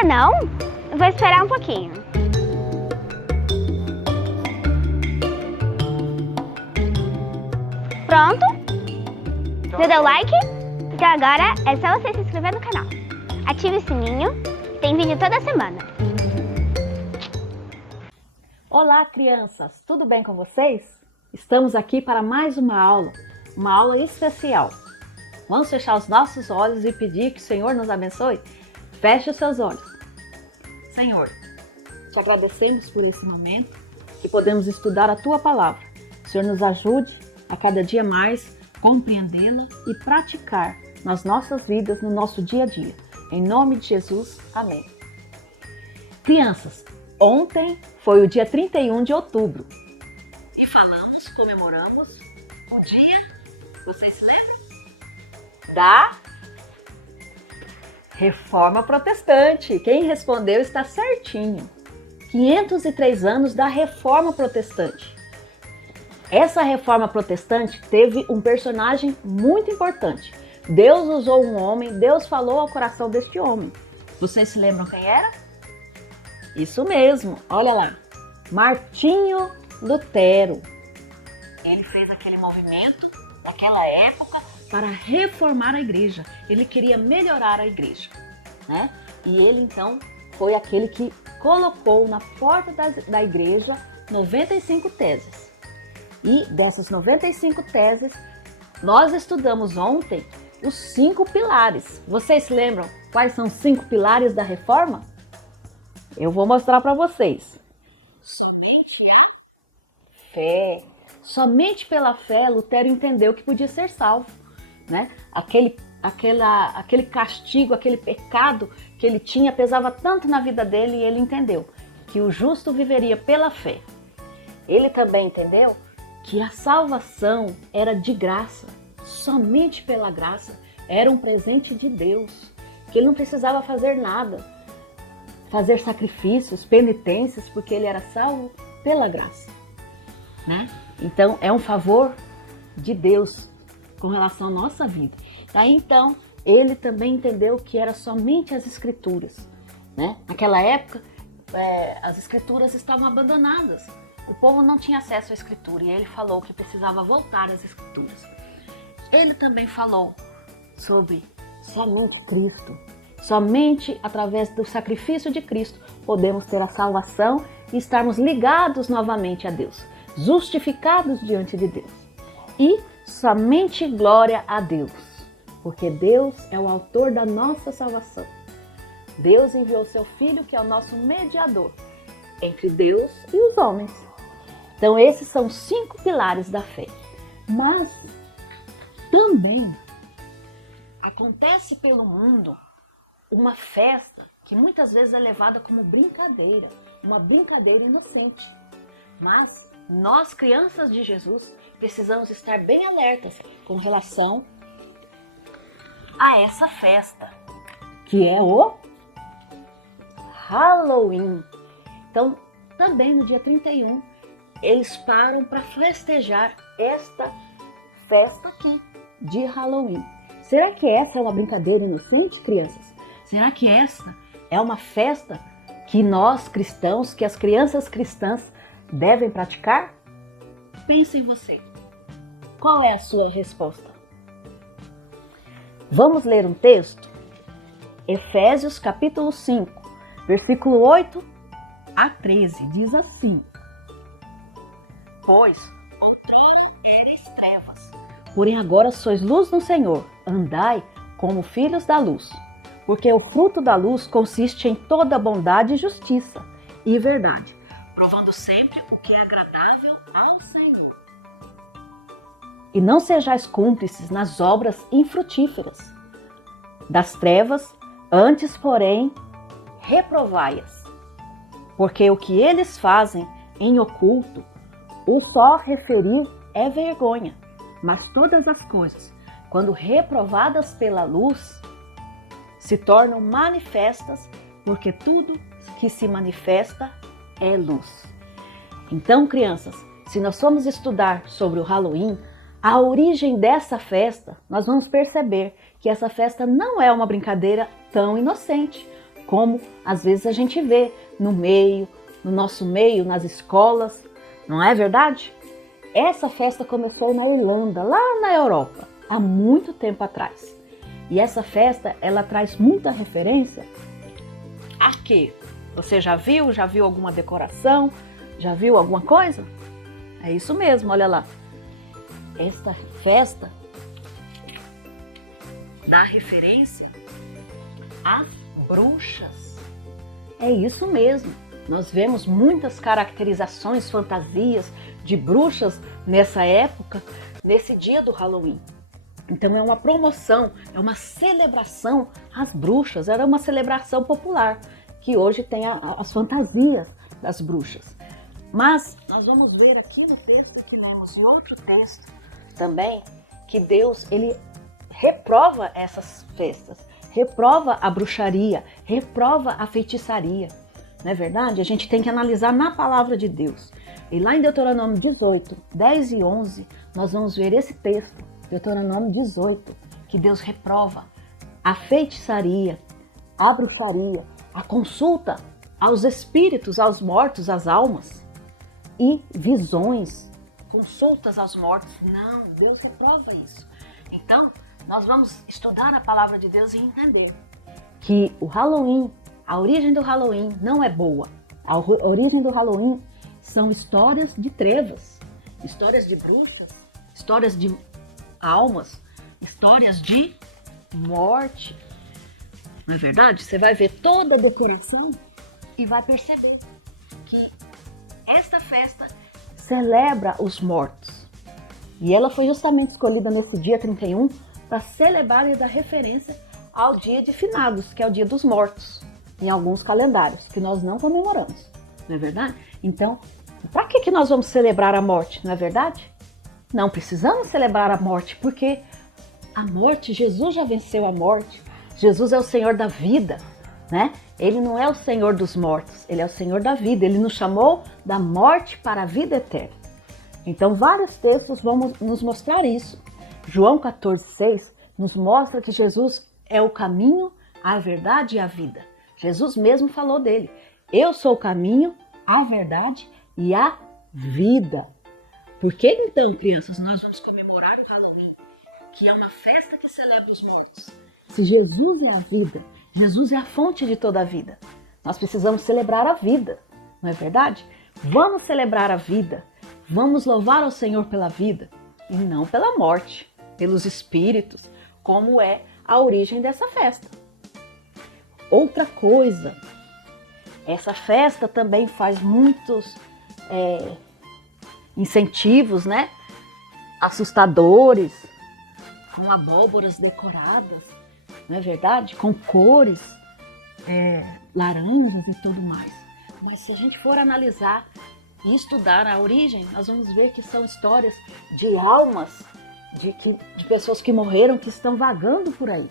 Ainda não? Vou esperar um pouquinho. Pronto? Já deu like? Então agora é só você se inscrever no canal. Ative o sininho, tem vídeo toda semana. Olá, crianças! Tudo bem com vocês? Estamos aqui para mais uma aula especial. Vamos fechar os nossos olhos e pedir que o Senhor nos abençoe? Feche os seus olhos. Senhor, te agradecemos por esse momento que podemos estudar a Tua Palavra. O Senhor nos ajude a cada dia mais compreendê-la e praticar nas nossas vidas, no nosso dia a dia. Em nome de Jesus, amém. Crianças, ontem foi o dia 31 de outubro e comemoramos o dia, vocês se lembram? Da Reforma Protestante. Quem respondeu está certinho. 503 anos da Reforma Protestante. Essa Reforma Protestante teve um personagem muito importante. Deus usou um homem, Deus falou ao coração deste homem. Vocês se lembram quem era? Isso mesmo, olha lá. Martinho Lutero. Ele fez aquele movimento naquela época para reformar a igreja. Ele queria melhorar a igreja, né? E ele então foi aquele que colocou na porta da igreja 95 teses. E dessas 95 teses, nós estudamos ontem os 5 pilares. Vocês se lembram quais são os 5 pilares da reforma? Eu vou mostrar para vocês. Somente a fé. Somente pela fé, Lutero entendeu que podia ser salvo, né? Aquele castigo, aquele pecado que ele tinha pesava tanto na vida dele e ele entendeu que o justo viveria pela fé. Ele também entendeu que a salvação era de graça, somente pela graça, era um presente de Deus, que ele não precisava fazer nada, fazer sacrifícios, penitências, porque ele era salvo pela graça, né? Então é um favor de Deus com relação à nossa vida. Daí então ele também entendeu que era somente as escrituras, né? Naquela época as escrituras estavam abandonadas. O povo não tinha acesso à escritura e ele falou que precisava voltar às escrituras. Ele também falou sobre somente Cristo. Somente através do sacrifício de Cristo podemos ter a salvação e estarmos ligados novamente a Deus, justificados diante de Deus. E somente glória a Deus, porque Deus é o autor da nossa salvação. Deus enviou seu Filho, que é o nosso mediador entre Deus e os homens. Então esses são os 5 pilares da fé. Mas também acontece pelo mundo uma festa que muitas vezes é levada como brincadeira, uma brincadeira inocente. Mas nós, crianças de Jesus, precisamos estar bem alertas com relação a essa festa, que é o Halloween. Então, também no dia 31, eles param para festejar esta festa aqui de Halloween. Será que essa é uma brincadeira inocente, crianças? Será que essa é uma festa que nós cristãos, que as crianças cristãs devem praticar? Pense em você. Qual é a sua resposta? Vamos ler um texto? Efésios capítulo 5, versículo 8 a 13, diz assim: Pois outrora erais trevas, porém agora sois luz no Senhor, andai como filhos da luz, porque o fruto da luz consiste em toda bondade e justiça e verdade, provando sempre o que é agradável ao Senhor. E não sejais cúmplices nas obras infrutíferas das trevas, antes, porém, reprovai-as. Porque o que eles fazem em oculto, o só referir é vergonha, mas todas as coisas, quando reprovadas pela luz, se tornam manifestas, porque tudo que se manifesta é luz. Então, crianças, se nós formos estudar sobre o Halloween, a origem dessa festa, nós vamos perceber que essa festa não é uma brincadeira tão inocente como às vezes a gente vê no nosso meio, nas escolas, não é verdade? Essa festa começou na Irlanda, lá na Europa, há muito tempo atrás. E essa festa, ela traz muita referência a quê? Você já viu alguma decoração? Já viu alguma coisa? É isso mesmo, olha lá. Esta festa dá referência a bruxas. É isso mesmo. Nós vemos muitas caracterizações, fantasias de bruxas nessa época, nesse dia do Halloween. Então é uma promoção, é uma celebração às bruxas. Era uma celebração popular, que hoje tem as fantasias das bruxas. Mas nós vamos ver aqui no texto que lemos, no outro texto também, que Deus, ele reprova essas festas, reprova a bruxaria, reprova a feitiçaria. Não é verdade? A gente tem que analisar na palavra de Deus. E lá em Deuteronômio 18, 10 e 11, nós vamos ver esse texto, Deuteronômio 18, que Deus reprova a feitiçaria, a bruxaria, a consulta aos espíritos, aos mortos, às almas e visões, consultas aos mortos. Não, Deus reprova isso. Então, nós vamos estudar a palavra de Deus e entender que o Halloween, a origem do Halloween não é boa. A origem do Halloween são histórias de trevas, histórias de bruxas, histórias de almas, histórias de morte. Não é verdade? Você vai ver toda a decoração e vai perceber que esta festa celebra os mortos. E ela foi justamente escolhida nesse dia 31 para celebrar e dar referência ao dia de finados, que é o dia dos mortos, em alguns calendários, que nós não comemoramos. Não é verdade? Então, para que nós vamos celebrar a morte? Não é verdade? Não precisamos celebrar a morte, porque a morte, Jesus já venceu a morte. Jesus é o Senhor da vida, né? Ele não é o Senhor dos mortos, ele é o Senhor da vida. Ele nos chamou da morte para a vida eterna. Então, vários textos vão nos mostrar isso. João 14,6 nos mostra que Jesus é o caminho, a verdade e a vida. Jesus mesmo falou dele. Eu sou o caminho, a verdade e a vida. Por que então, crianças, nós vamos comemorar o Halloween, que é uma festa que celebra os mortos? Se Jesus é a vida, Jesus é a fonte de toda a vida. Nós precisamos celebrar a vida, não é verdade? Vamos celebrar a vida, vamos louvar ao Senhor pela vida e não pela morte, pelos espíritos, como é a origem dessa festa. Outra coisa, essa festa também faz muitos incentivos, né? Assustadores, com abóboras decoradas, não é verdade? Com cores, laranjas e tudo mais. Mas se a gente for analisar e estudar a origem, nós vamos ver que são histórias de almas, de pessoas que morreram, que estão vagando por aí.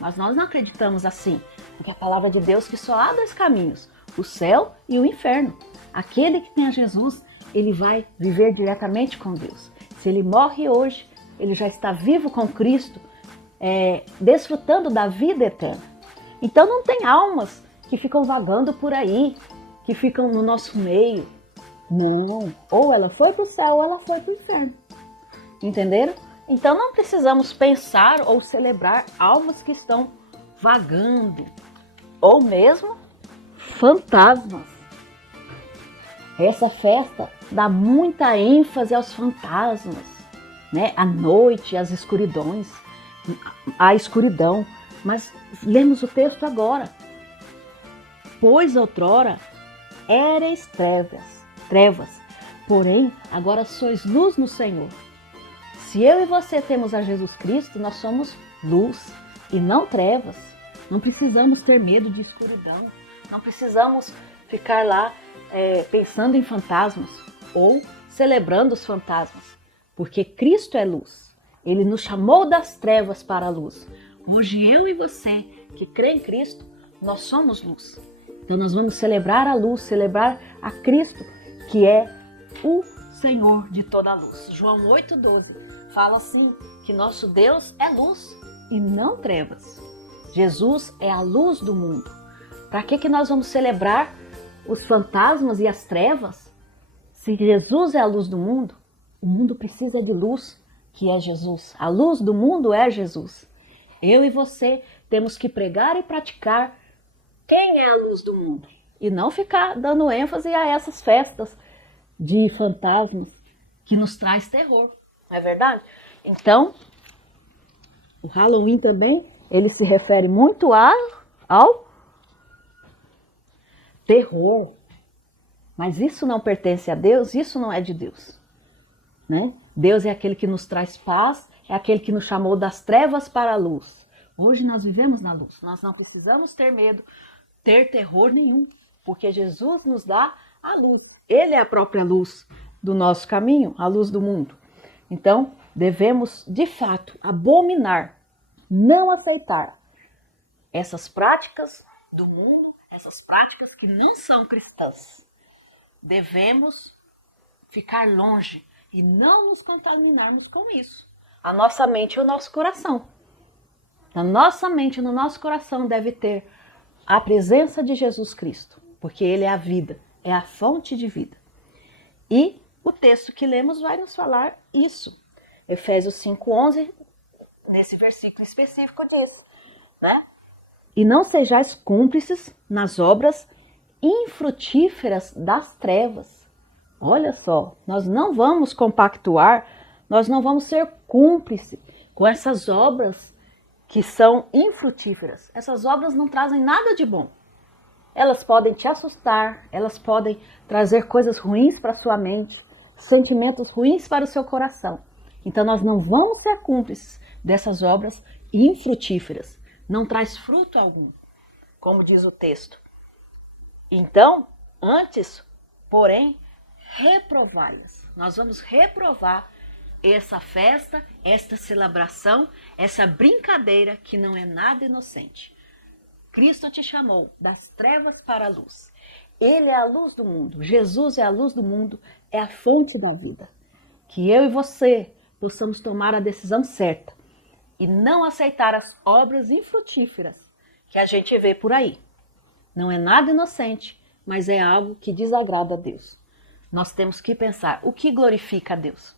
Mas nós não acreditamos assim, porque a palavra de Deus que só há dois caminhos, o céu e o inferno. Aquele que tem a Jesus, ele vai viver diretamente com Deus. Se ele morre hoje, ele já está vivo com Cristo, desfrutando da vida eterna. Então não tem almas que ficam vagando por aí, que ficam no nosso meio. Não, ou ela foi para o céu ou ela foi para o inferno. Entenderam? Então não precisamos pensar ou celebrar almas que estão vagando, ou mesmo fantasmas. Essa festa dá muita ênfase aos fantasmas, né? À noite, às escuridões, à escuridão. Mas lemos o texto agora. Pois outrora éreis trevas, porém agora sois luz no Senhor. Se eu e você temos a Jesus Cristo, nós somos luz e não trevas. Não precisamos ter medo de escuridão. Não precisamos ficar lá pensando em fantasmas ou celebrando os fantasmas. Porque Cristo é luz. Ele nos chamou das trevas para a luz. Hoje eu e você que crê em Cristo, nós somos luz. Então nós vamos celebrar a luz, celebrar a Cristo, que é o Senhor de toda a luz. João 8,12 fala assim, que nosso Deus é luz e não trevas. Jesus é a luz do mundo. Para que nós vamos celebrar os fantasmas e as trevas? Se Jesus é a luz do mundo, o mundo precisa de luz, que é Jesus. A luz do mundo é Jesus. Eu e você temos que pregar e praticar quem é a luz do mundo. E não ficar dando ênfase a essas festas de fantasmas que nos traz terror. Não é verdade? Então, o Halloween também, ele se refere muito ao terror. Mas isso não pertence a Deus, isso não é de Deus. Né? Deus é aquele que nos traz paz, é aquele que nos chamou das trevas para a luz. Hoje nós vivemos na luz, nós não precisamos ter medo, ter terror nenhum, porque Jesus nos dá a luz. Ele é a própria luz do nosso caminho, a luz do mundo. Então, devemos, de fato, abominar, não aceitar essas práticas do mundo, essas práticas que não são cristãs. Devemos ficar longe e não nos contaminarmos com isso. A nossa mente e o nosso coração. Na nossa mente e no nosso coração deve ter a presença de Jesus Cristo, porque Ele é a vida, é a fonte de vida. E o texto que lemos vai nos falar isso. Efésios 5:11, nesse versículo específico diz, né? E não sejais cúmplices nas obras infrutíferas das trevas. Olha só, nós não vamos compactuar, nós não vamos ser cúmplices com essas obras que são infrutíferas. Essas obras não trazem nada de bom. Elas podem te assustar, elas podem trazer coisas ruins para a sua mente, sentimentos ruins para o seu coração. Então nós não vamos ser cúmplices dessas obras infrutíferas. Não traz fruto algum, como diz o texto. Então, antes, porém, reprová-las. Nós vamos reprovar essa festa, esta celebração, essa brincadeira que não é nada inocente. Cristo te chamou das trevas para a luz. Ele é a luz do mundo. Jesus é a luz do mundo, é a fonte da vida. Que eu e você possamos tomar a decisão certa e não aceitar as obras infrutíferas que a gente vê por aí. Não é nada inocente, mas é algo que desagrada a Deus. Nós temos que pensar, o que glorifica a Deus?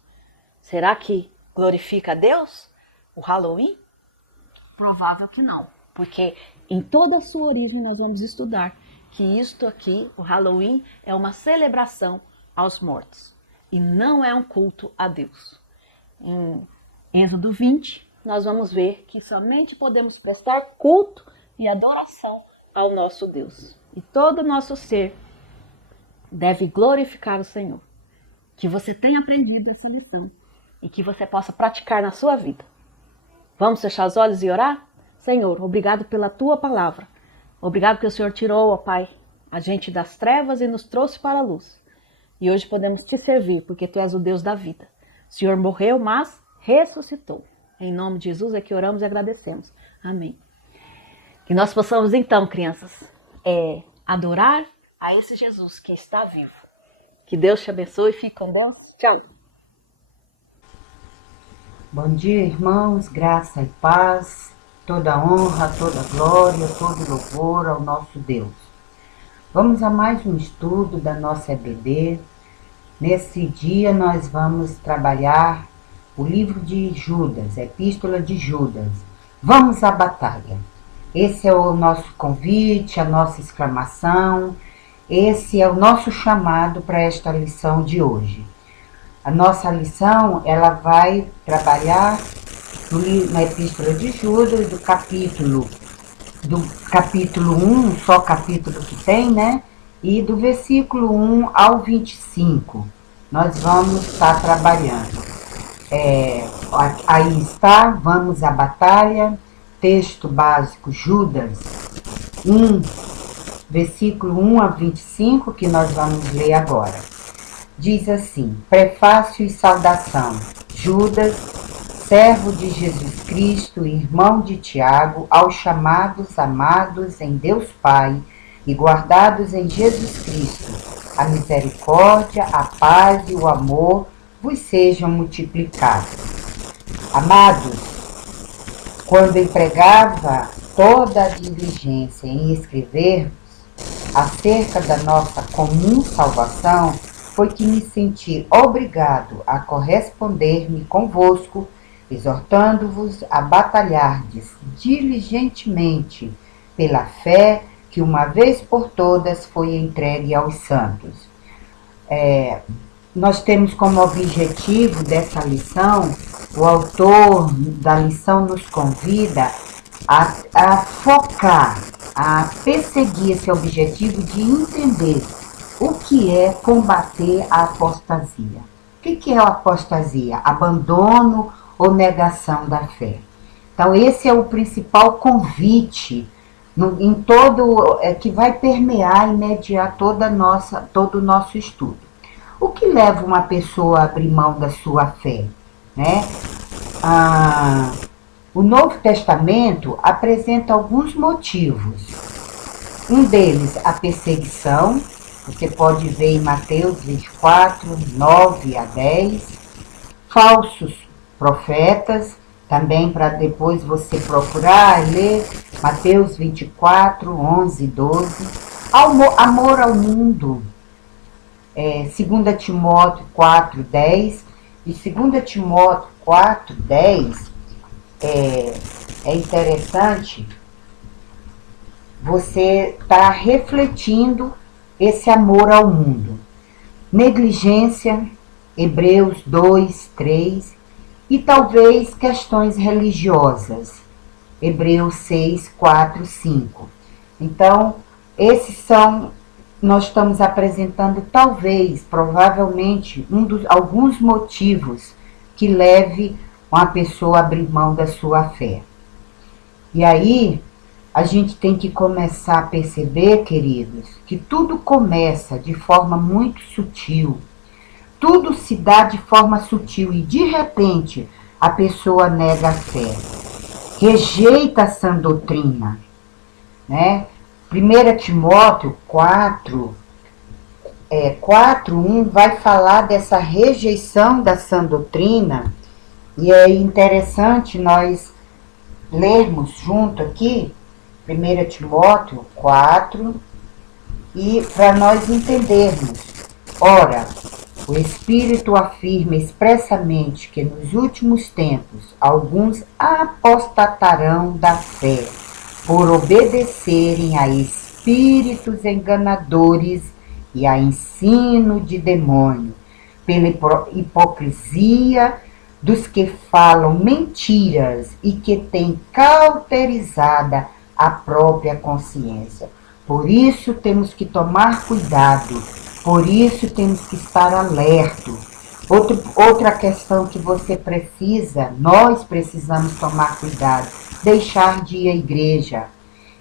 Será que glorifica a Deus o Halloween? Provável que não, porque em toda a sua origem nós vamos estudar que isto aqui, o Halloween, é uma celebração aos mortos e não é um culto a Deus. Em Êxodo 20, nós vamos ver que somente podemos prestar culto e adoração ao nosso Deus. E todo o nosso ser deve glorificar o Senhor. Que você tenha aprendido essa lição e que você possa praticar na sua vida. Vamos fechar os olhos e orar? Senhor, obrigado pela tua palavra. Obrigado que o Senhor tirou, ó Pai, a gente das trevas e nos trouxe para a luz. E hoje podemos te servir, porque tu és o Deus da vida. O Senhor morreu, mas ressuscitou. Em nome de Jesus é que oramos e agradecemos. Amém. Que nós possamos então, crianças, adorar a esse Jesus que está vivo. Que Deus te abençoe e fique com Deus. Tchau. Bom dia, irmãos, graça e paz, toda honra, toda glória, todo louvor ao nosso Deus. Vamos a mais um estudo da nossa EBD. Nesse dia nós vamos trabalhar o livro de Judas, a Epístola de Judas. Vamos à batalha. Esse é o nosso convite, a nossa exclamação, esse é o nosso chamado para esta lição de hoje. A nossa lição, ela vai trabalhar na Epístola de Judas, do capítulo 1, só capítulo que tem, né? E do versículo 1 ao 25. Nós vamos estar trabalhando. Aí está, vamos à batalha, texto básico Judas 1, versículo 1 a 25, que nós vamos ler agora. Diz assim: prefácio e saudação. Judas, servo de Jesus Cristo, irmão de Tiago, aos chamados, amados em Deus Pai e guardados em Jesus Cristo, a misericórdia, a paz e o amor vos sejam multiplicados. Amados, quando empregava toda a diligência em escrever, acerca da nossa comum salvação, foi que me senti obrigado a corresponder-me convosco, exortando-vos a batalhardes diligentemente pela fé que uma vez por todas foi entregue aos santos. Nós temos como objetivo dessa lição, o autor da lição nos convida a focar, a perseguir esse objetivo de entender o que é combater a apostasia. O que é a apostasia? Abandono ou negação da fé. Então, esse é o principal convite que vai permear e mediar todo o nosso estudo. O que leva uma pessoa a abrir mão da sua fé? Né? O Novo Testamento apresenta alguns motivos. Um deles, a perseguição. Você pode ver em Mateus 24, 9 a 10. Falsos profetas, também para depois você procurar ler Mateus 24, 11 e 12. Amor ao mundo. 2 Timóteo 4, 10. E 2 Timóteo 4, 10 é interessante você estar refletindo esse amor ao mundo. Negligência, Hebreus 2, 3, e talvez questões religiosas, Hebreus 6, 4, 5. Então, nós estamos apresentando talvez, provavelmente, alguns motivos que leve uma pessoa a abrir mão da sua fé. E aí, a gente tem que começar a perceber, queridos, que tudo começa de forma muito sutil. Tudo se dá de forma sutil e, de repente, a pessoa nega a fé. Rejeita a sã doutrina. Né? 1 Timóteo 4, 4:1 vai falar dessa rejeição da sã doutrina. E é interessante nós lermos junto aqui 1 Timóteo 4, e para nós entendermos. Ora, o Espírito afirma expressamente que nos últimos tempos alguns apostatarão da fé, por obedecerem a espíritos enganadores e a ensino de demônio, pela hipocrisia dos que falam mentiras e que têm cauterizada a própria consciência. Por isso temos que tomar cuidado, por isso temos que estar alertos. Outra questão que nós precisamos tomar cuidado, deixar de ir à igreja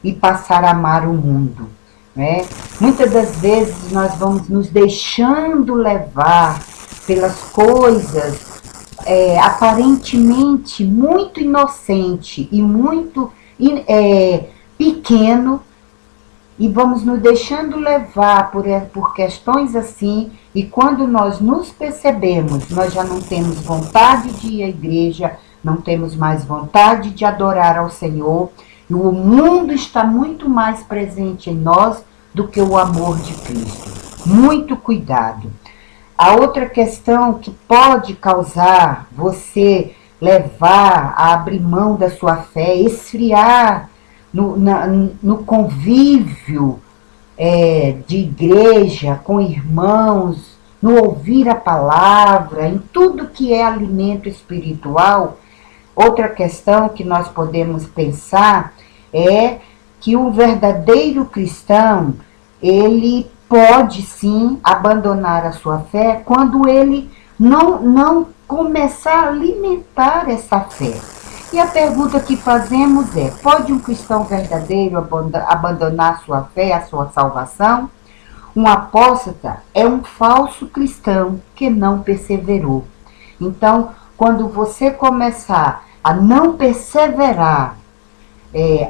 e passar a amar o mundo. Né? Muitas das vezes nós vamos nos deixando levar pelas coisas aparentemente muito inocente e muito pequeno, e vamos nos deixando levar por questões assim, e quando nós nos percebemos, nós já não temos vontade de ir à igreja, não temos mais vontade de adorar ao Senhor, e o mundo está muito mais presente em nós do que o amor de Cristo. Muito cuidado. A outra questão que pode causar você levar a abrir mão da sua fé, esfriar no convívio de igreja, com irmãos, no ouvir a palavra, em tudo que é alimento espiritual. Outra questão que nós podemos pensar é que o verdadeiro cristão, ele pode sim abandonar a sua fé quando ele não começar a alimentar essa fé. E a pergunta que fazemos é: pode um cristão verdadeiro abandonar a sua fé, a sua salvação? Um apóstata é um falso cristão que não perseverou. Então, quando você começar a não perseverar,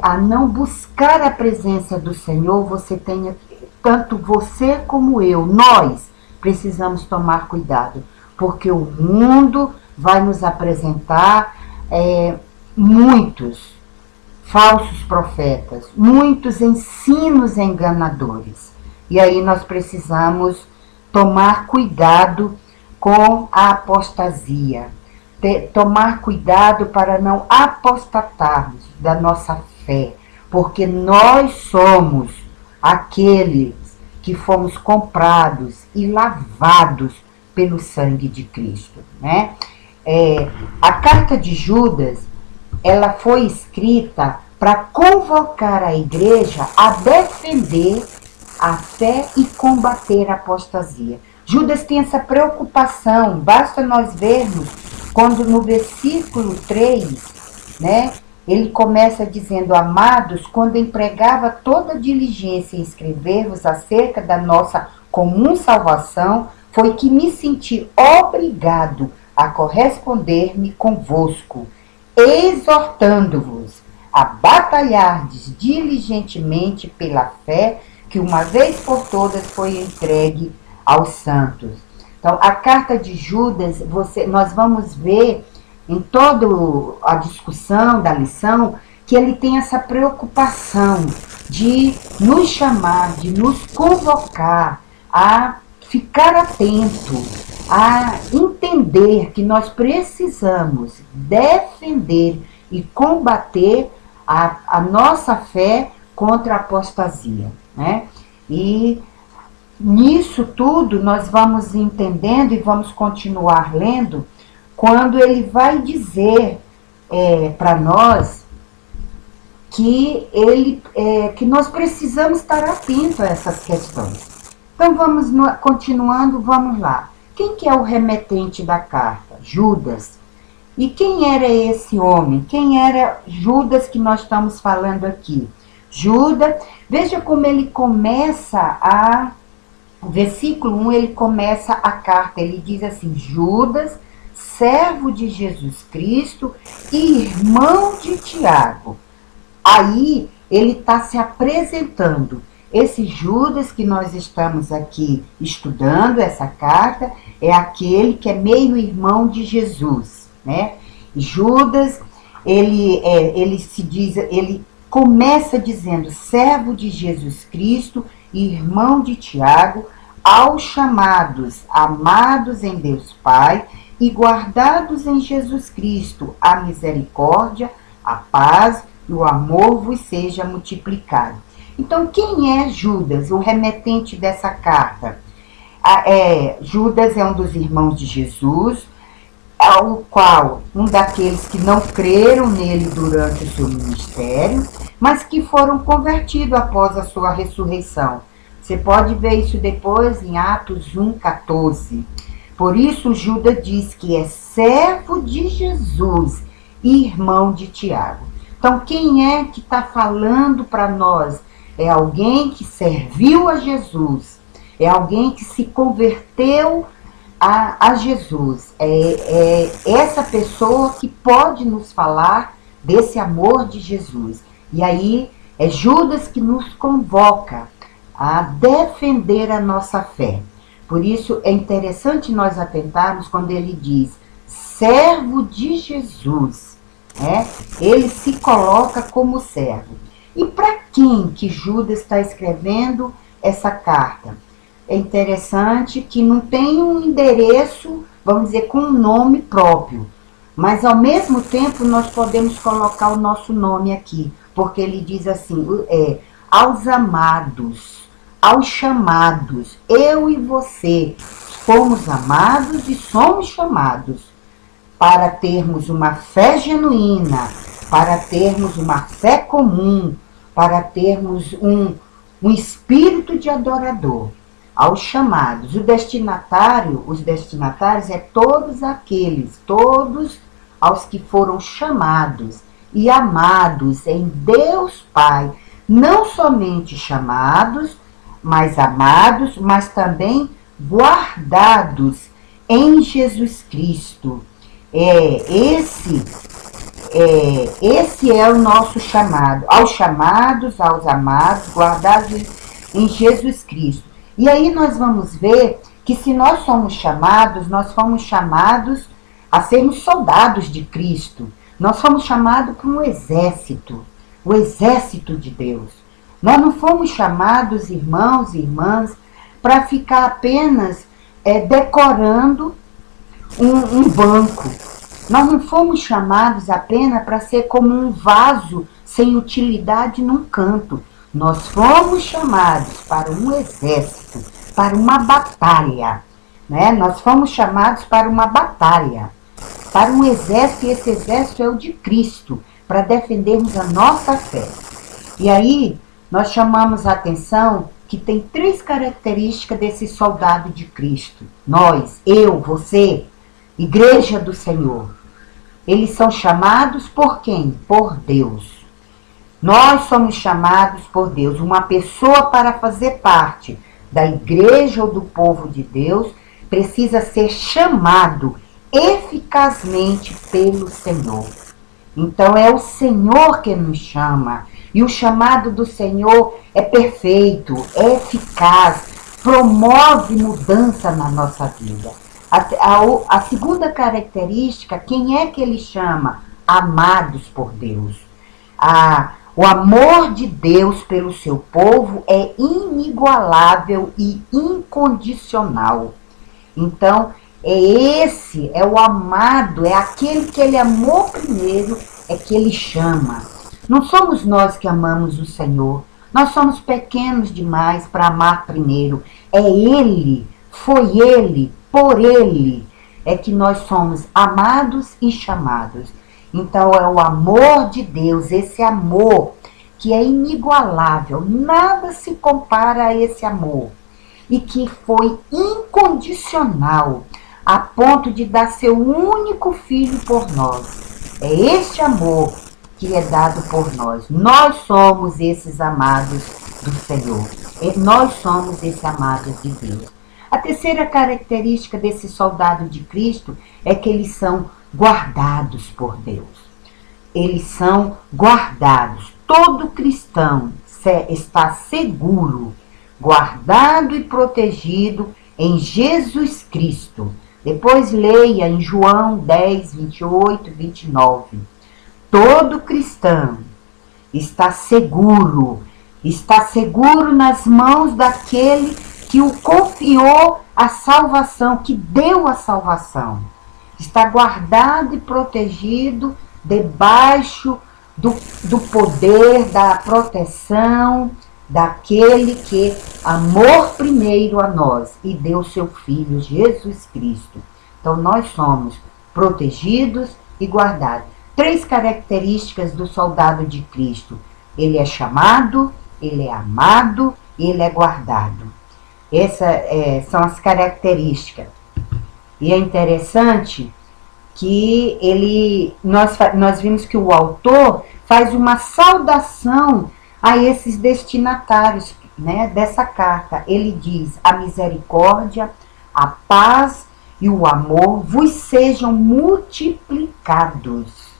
a não buscar a presença do Senhor, tanto você como eu, nós precisamos tomar cuidado, porque o mundo vai nos apresentar muitos falsos profetas, muitos ensinos enganadores. E aí nós precisamos tomar cuidado com a apostasia. Tomar cuidado para não apostatarmos da nossa fé, porque nós somos aqueles que fomos comprados e lavados pelo sangue de Cristo, né? A carta de Judas, ela foi escrita para convocar a igreja a defender a fé e combater a apostasia. Judas tem essa preocupação, basta nós vermos quando no versículo 3, né, ele começa dizendo: amados, quando empregava toda diligência em escrever-vos acerca da nossa comum salvação, foi que me senti obrigado a corresponder-me convosco, exortando-vos a batalhardes diligentemente pela fé que uma vez por todas foi entregue aos santos. Então, a carta de Judas, nós vamos ver em toda a discussão da lição que ele tem essa preocupação de nos chamar, de nos convocar a ficar atento, a entender que nós precisamos defender e combater a nossa fé contra a apostasia, né? E nisso tudo nós vamos entendendo e vamos continuar lendo quando ele vai dizer para nós que nós precisamos estar atentos a essas questões. Então continuando, vamos lá. Quem que é o remetente da carta? Judas. E quem era esse homem? Quem era Judas que nós estamos falando aqui? Judas, veja como ele começa o versículo 1, ele começa a carta, ele diz assim: Judas, servo de Jesus Cristo e irmão de Tiago. Aí ele está se apresentando. Esse Judas que nós estamos aqui estudando, essa carta, é aquele que é meio irmão de Jesus, né? Judas, ele começa dizendo: servo de Jesus Cristo e irmão de Tiago, aos chamados, amados em Deus Pai e guardados em Jesus Cristo, a misericórdia, a paz e o amor vos seja multiplicado. Então, quem é Judas, o remetente dessa carta? Judas é um dos irmãos de Jesus, ao qual um daqueles que não creram nele durante o seu ministério, mas que foram convertidos após a sua ressurreição. Você pode ver isso depois em Atos 1,14. Por isso, Judas diz que é servo de Jesus e irmão de Tiago. Então, quem é que está falando para nós? É alguém que serviu a Jesus, é alguém que se converteu a Jesus. É essa pessoa que pode nos falar desse amor de Jesus. E aí é Judas que nos convoca a defender a nossa fé. Por isso é interessante nós atentarmos quando ele diz servo de Jesus, né? Ele se coloca como servo. E para quem que Judas está escrevendo essa carta? É interessante que não tem um endereço, vamos dizer, com um nome próprio. Mas, ao mesmo tempo, nós podemos colocar o nosso nome aqui. Porque ele diz assim, aos amados, aos chamados, eu e você fomos amados e somos chamados para termos uma fé genuína, para termos uma fé comum, para termos um espírito de adorador. Aos chamados, os destinatários é todos aos que foram chamados e amados em Deus Pai, não somente chamados, mas amados, mas também guardados em Jesus Cristo. Esse é o nosso chamado, aos chamados, aos amados, guardados em Jesus Cristo. E aí nós vamos ver que se nós fomos chamados a sermos soldados de Cristo. Nós fomos chamados para um exército, o exército de Deus. Nós não fomos chamados, irmãos e irmãs, para ficar apenas decorando um banco. Nós não fomos chamados apenas para ser como um vaso sem utilidade num canto. Nós fomos chamados para um exército, para uma batalha. Né? Nós fomos chamados para uma batalha, para um exército, e esse exército é o de Cristo, para defendermos a nossa fé. E aí, nós chamamos a atenção que tem 3 características desse soldado de Cristo. Nós, eu, você, Igreja do Senhor. Eles são chamados por quem? Por Deus. Nós somos chamados por Deus. Uma pessoa, para fazer parte da igreja ou do povo de Deus, precisa ser chamado eficazmente pelo Senhor. Então é o Senhor que nos chama. E o chamado do Senhor é perfeito, é eficaz, promove mudança na nossa vida. A segunda característica, quem é que ele chama? Amados por Deus. O amor de Deus pelo seu povo é inigualável e incondicional. Então, é o amado, é aquele que ele amou primeiro, é que ele chama. Não somos nós que amamos o Senhor. Nós somos pequenos demais para amar primeiro. É Ele, foi Ele, por Ele, é que nós somos amados e chamados. Então é o amor de Deus, esse amor que é inigualável. Nada se compara a esse amor. E que foi incondicional, a ponto de dar seu único filho por nós. É este amor que é dado por nós. Nós somos esses amados do Senhor. Nós somos esses amados de Deus. A terceira característica desse soldado de Cristo é que eles são guardados por Deus. Eles são guardados. Todo cristão está seguro, guardado e protegido em Jesus Cristo. Depois leia em João 10, 28, 29. Todo cristão está seguro nas mãos daquele que o confiou a salvação, que deu a salvação. Está guardado e protegido debaixo do poder, da proteção daquele que amou primeiro a nós e deu seu Filho, Jesus Cristo. Então, nós somos protegidos e guardados. 3 características do soldado de Cristo. Ele é chamado, ele é amado e ele é guardado. Essas são as características. E é interessante que nós vimos que o autor faz uma saudação a esses destinatários, né, dessa carta. Ele diz: a misericórdia, a paz e o amor vos sejam multiplicados.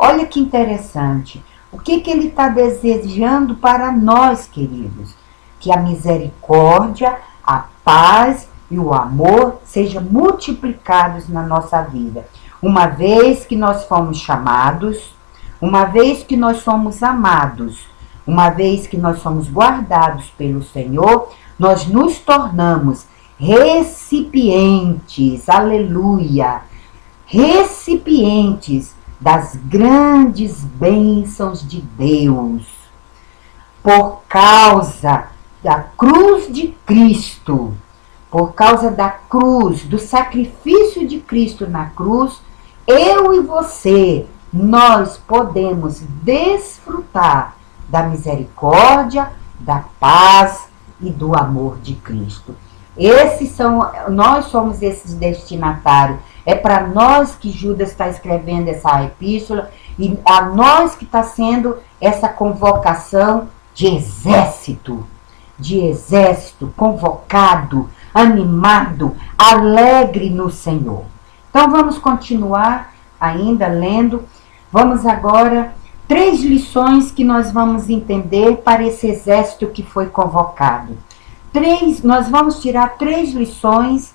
Olha que interessante. O que ele está desejando para nós, queridos? Que a misericórdia, a paz e o amor sejam multiplicados na nossa vida. Uma vez que nós fomos chamados, uma vez que nós somos amados, uma vez que nós somos guardados pelo Senhor, nós nos tornamos recipientes, aleluia, recipientes das grandes bênçãos de Deus. Por causa da cruz de Cristo, por causa da cruz, do sacrifício de Cristo na cruz, eu e você, nós podemos desfrutar da misericórdia, da paz e do amor de Cristo. Nós somos esses destinatários. É para nós que Judas está escrevendo essa epístola e a nós que está sendo essa convocação de exército convocado, animado, alegre no Senhor. Então vamos continuar ainda lendo. Vamos agora 3 lições que nós vamos entender para esse exército que foi convocado. Nós vamos tirar 3 lições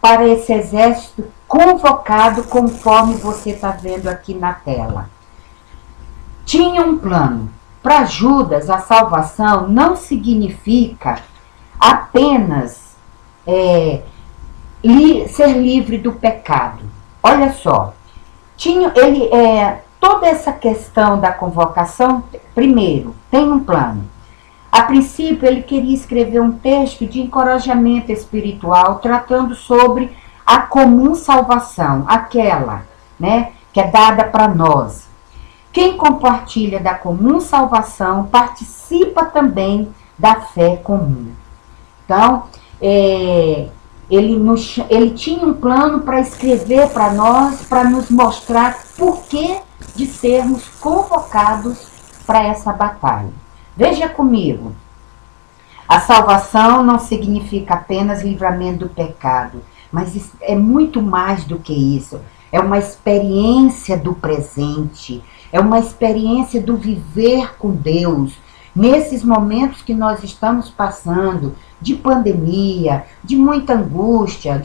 para esse exército convocado, conforme você está vendo aqui na tela. Tinha um plano. Para Judas, a salvação não significa apenas ser livre do pecado. Olha só, toda essa questão da convocação, primeiro, tem um plano. A princípio, ele queria escrever um texto de encorajamento espiritual, tratando sobre a comum salvação, aquela, né, que é dada para nós. Quem compartilha da comum salvação participa também da fé comum. Então, ele tinha um plano para escrever para nós, para nos mostrar por que de sermos convocados para essa batalha. Veja comigo, a salvação não significa apenas livramento do pecado, mas é muito mais do que isso. É uma experiência do presente, é uma experiência do viver com Deus. Nesses momentos que nós estamos passando, de pandemia, de muita angústia,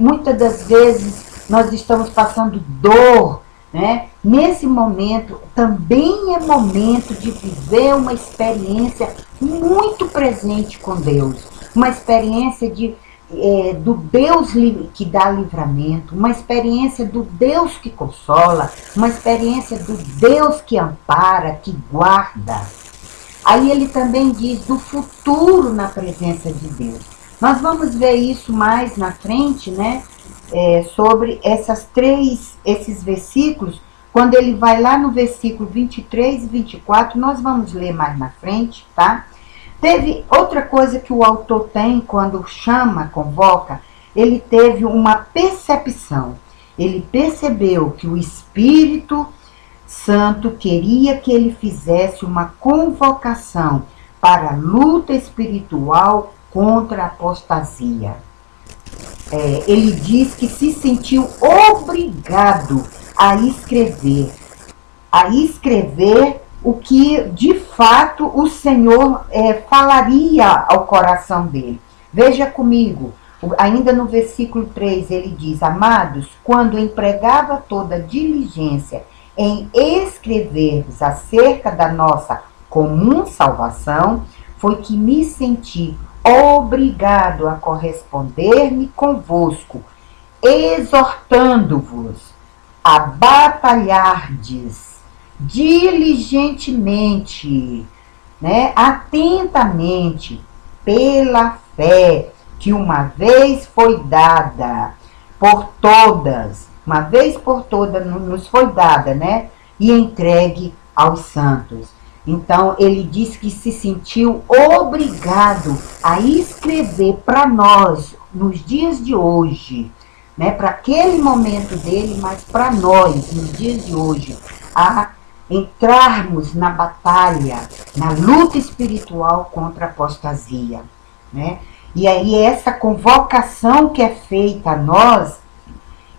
muitas das vezes nós estamos passando dor, né? Nesse momento também é momento de viver uma experiência muito presente com Deus, uma experiência do Deus que dá livramento, uma experiência do Deus que consola, uma experiência do Deus que ampara, que guarda. Aí ele também diz do futuro na presença de Deus. Nós vamos ver isso mais na frente, né? Sobre esses versículos, quando ele vai lá no versículo 23 e 24, nós vamos ler mais na frente, tá? Teve outra coisa que o autor tem quando convoca, ele teve uma percepção. Ele percebeu que o Espírito Santo queria que ele fizesse uma convocação para a luta espiritual contra a apostasia. Ele diz que se sentiu obrigado a escrever o que de fato o Senhor falaria ao coração dele. Veja comigo, ainda no versículo 3 ele diz: amados, quando empregava toda diligência em escrever-vos acerca da nossa comum salvação, foi que me senti obrigado a corresponder-me convosco, exortando-vos a batalhardes diligentemente, né, atentamente, pela fé que uma vez foi dada por todas, nos foi dada, né, e entregue aos santos. Então, ele diz que se sentiu obrigado a escrever para nós, nos dias de hoje, né, para aquele momento dele, mas para nós, nos dias de hoje, a entrarmos na batalha, na luta espiritual contra a apostasia, né? E aí essa convocação que é feita a nós,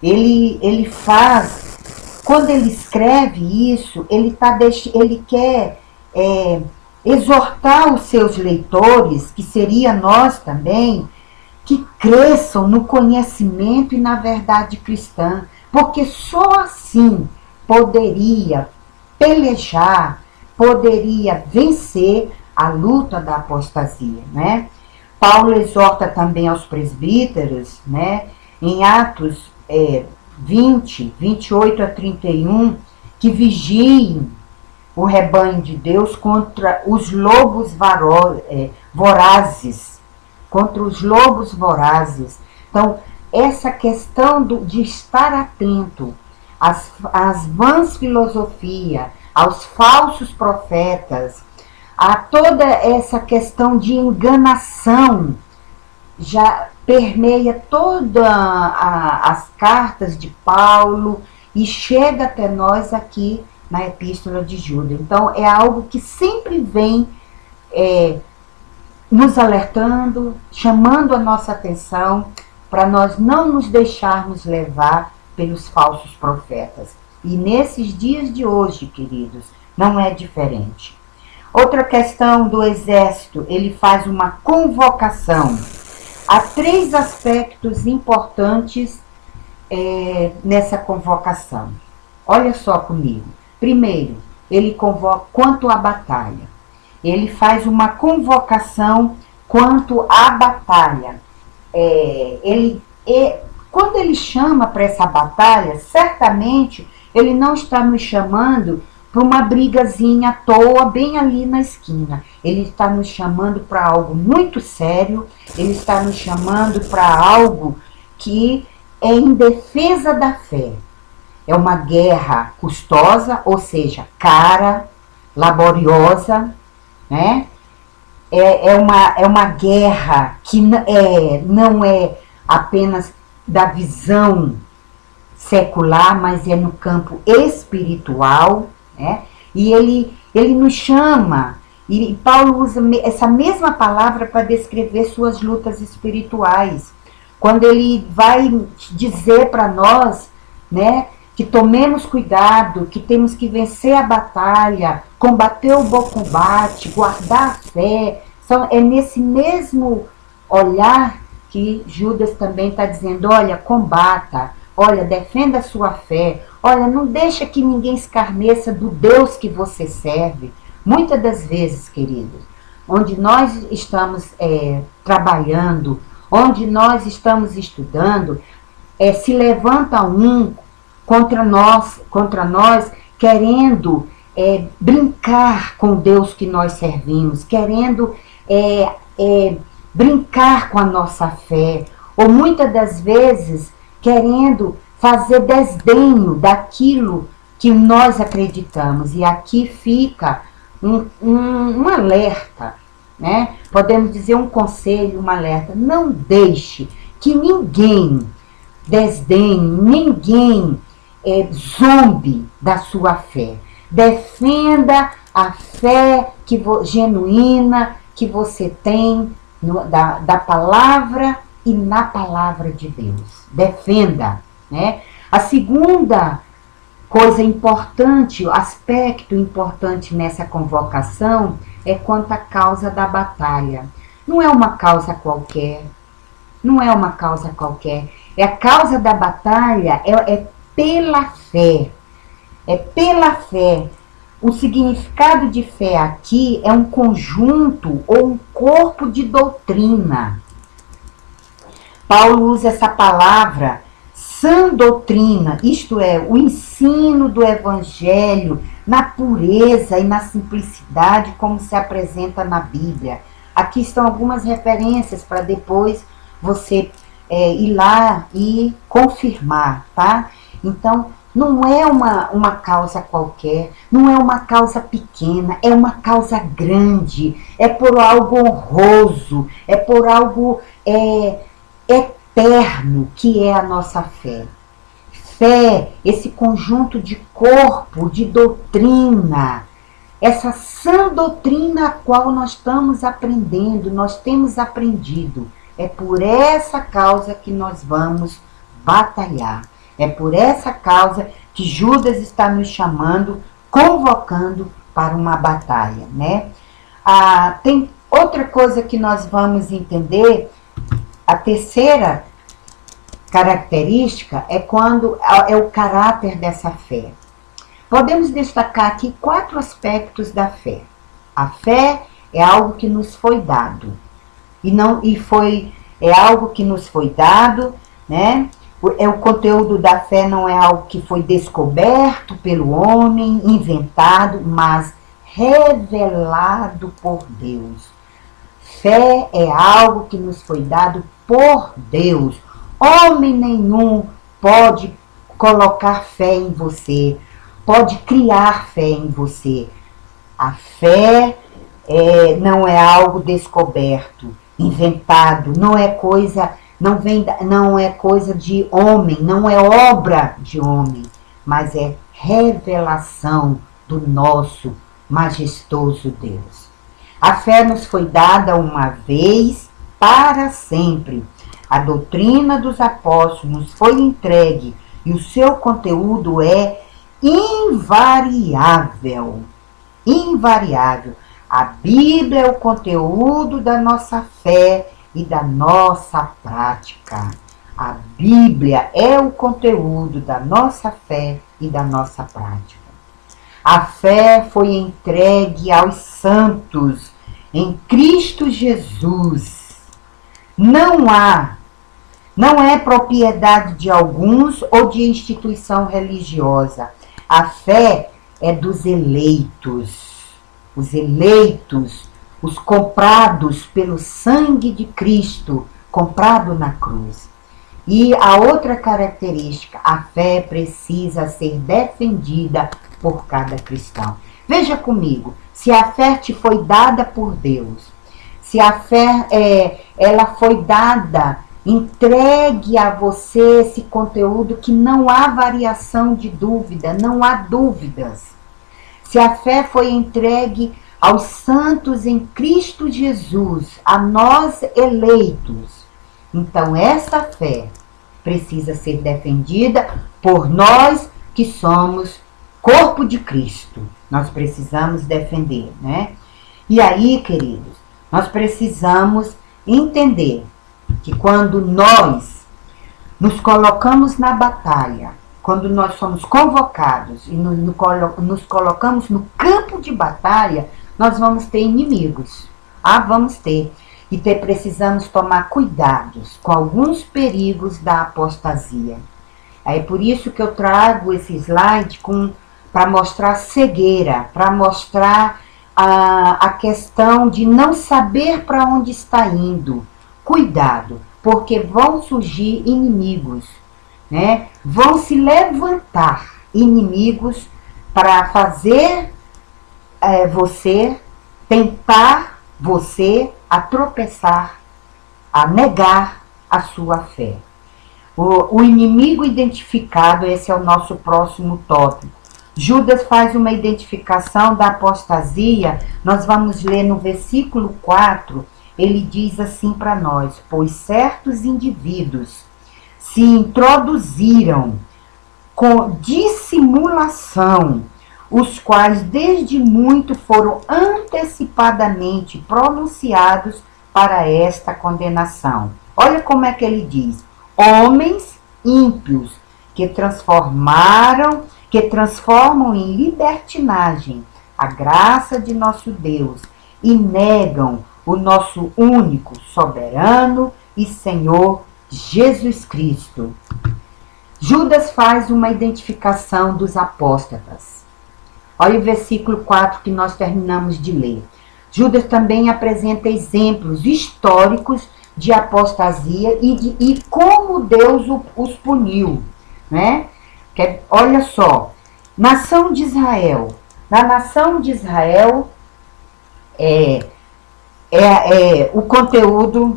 ele faz, quando ele escreve isso, ele quer exortar os seus leitores, que seria nós também, que cresçam no conhecimento e na verdade cristã, porque só assim poderia pelejar, poderia vencer a luta da apostasia, né? Paulo exorta também aos presbíteros, né, em Atos 20, 28 a 31, que vigiem o rebanho de Deus contra os lobos vorazes, Então, essa questão de estar atento às vãs filosofias, aos falsos profetas, a toda essa questão de enganação, já permeia todas as cartas de Paulo e chega até nós aqui na Epístola de Judas. Então, é algo que sempre vem nos alertando, chamando a nossa atenção para nós não nos deixarmos levar pelos falsos profetas. E nesses dias de hoje, queridos, não é diferente. Outra questão do exército, ele faz uma convocação. Há 3 aspectos importantes nessa convocação. Olha só comigo. Primeiro, ele convoca quanto à batalha. Ele faz uma convocação quanto à batalha. Quando ele chama para essa batalha, certamente ele não está nos chamando para uma brigazinha à toa bem ali na esquina. Ele está nos chamando para algo muito sério, ele está nos chamando para algo que é em defesa da fé. É uma guerra custosa, ou seja, cara, laboriosa, né? É uma guerra que não é apenas da visão secular, mas é no campo espiritual, né? E ele nos chama, e Paulo usa essa mesma palavra para descrever suas lutas espirituais. Quando ele vai dizer para nós, né, que tomemos cuidado, que temos que vencer a batalha, combater o bom combate, guardar a fé. É nesse mesmo olhar que Judas também está dizendo, olha, combata, olha, defenda a sua fé, olha, não deixa que ninguém escarneça do Deus que você serve. Muitas das vezes, queridos, onde nós estamos trabalhando, onde nós estamos estudando, se levanta um contra nós querendo brincar com o Deus que nós servimos, querendo brincar com a nossa fé, ou muitas das vezes querendo fazer desdenho daquilo que nós acreditamos. E aqui fica um alerta, né? Podemos dizer um conselho, um alerta. Não deixe que ninguém desdenhe, ninguém zombe da sua fé. Defenda a fé genuína que você tem da palavra e na palavra de Deus. Defenda, né? A segunda coisa importante, o aspecto importante nessa convocação é quanto à causa da batalha. Não é uma causa qualquer, não é uma causa qualquer. A causa da batalha é pela fé. É pela fé. O significado de fé aqui é um conjunto ou um corpo de doutrina. Paulo usa essa palavra, sã doutrina, isto é, o ensino do evangelho na pureza e na simplicidade como se apresenta na Bíblia. Aqui estão algumas referências para depois você ir lá e confirmar, tá? Então, não é uma causa qualquer, não é uma causa pequena, é uma causa grande, é por algo honroso, é por algo eterno que é a nossa fé. Fé, esse conjunto de corpo, de doutrina, essa sã doutrina a qual nós estamos aprendendo, nós temos aprendido. É por essa causa que nós vamos batalhar. É por essa causa que Judas está nos chamando, convocando para uma batalha, né? Tem outra coisa que nós vamos entender. A terceira característica é quando é o caráter dessa fé. Podemos destacar aqui 4 aspectos da fé. A fé é algo que nos foi dado. É algo que nos foi dado, né? O conteúdo da fé não é algo que foi descoberto pelo homem, inventado, mas revelado por Deus. Fé é algo que nos foi dado por Deus. Homem nenhum pode colocar fé em você, pode criar fé em você. A fé não é algo descoberto, inventado, não é coisa de homem, não é obra de homem, mas é revelação do nosso majestoso Deus. A fé nos foi dada uma vez para sempre. A doutrina dos apóstolos nos foi entregue e o seu conteúdo é invariável. Invariável. A Bíblia é o conteúdo da nossa fé e da nossa prática. A Bíblia é o conteúdo da nossa fé e da nossa prática. A fé foi entregue aos santos em Cristo Jesus. Não é propriedade de alguns ou de instituição religiosa. A fé é dos eleitos. Os eleitos, os comprados pelo sangue de Cristo, comprado na cruz. E a outra característica, a fé precisa ser defendida por cada cristão. Veja comigo, se a fé te foi dada por Deus, se a fé ela foi dada, entregue a você esse conteúdo que não há variação de dúvida, não há dúvidas. Se a fé foi entregue aos santos em Cristo Jesus, a nós eleitos, então essa fé precisa ser defendida por nós que somos corpo de Cristo. Nós precisamos defender, né? E aí, queridos, nós precisamos entender que quando nós nos colocamos na batalha, quando nós somos convocados e nos colocamos no campo de batalha, nós vamos ter inimigos. Vamos ter. E precisamos tomar cuidados com alguns perigos da apostasia. É por isso que eu trago esse slide para mostrar cegueira, para mostrar a questão de não saber para onde está indo. Cuidado, porque vão surgir inimigos, né? Vão se levantar inimigos para fazer tentar você a tropeçar, a negar a sua fé. O inimigo identificado, esse é o nosso próximo tópico. Judas faz uma identificação da apostasia, nós vamos ler no versículo 4, ele diz assim para nós: pois certos indivíduos se introduziram com dissimulação, os quais desde muito foram antecipadamente pronunciados para esta condenação. Olha como é que ele diz: homens ímpios que transformam em libertinagem a graça de nosso Deus e negam o nosso único, soberano e Senhor Jesus Cristo. Judas faz uma identificação dos apóstatas. Olha o versículo 4 que nós terminamos de ler. Judas também apresenta exemplos históricos de apostasia e como Deus os puniu, né? Olha só, nação de Israel. Na nação de Israel, o conteúdo,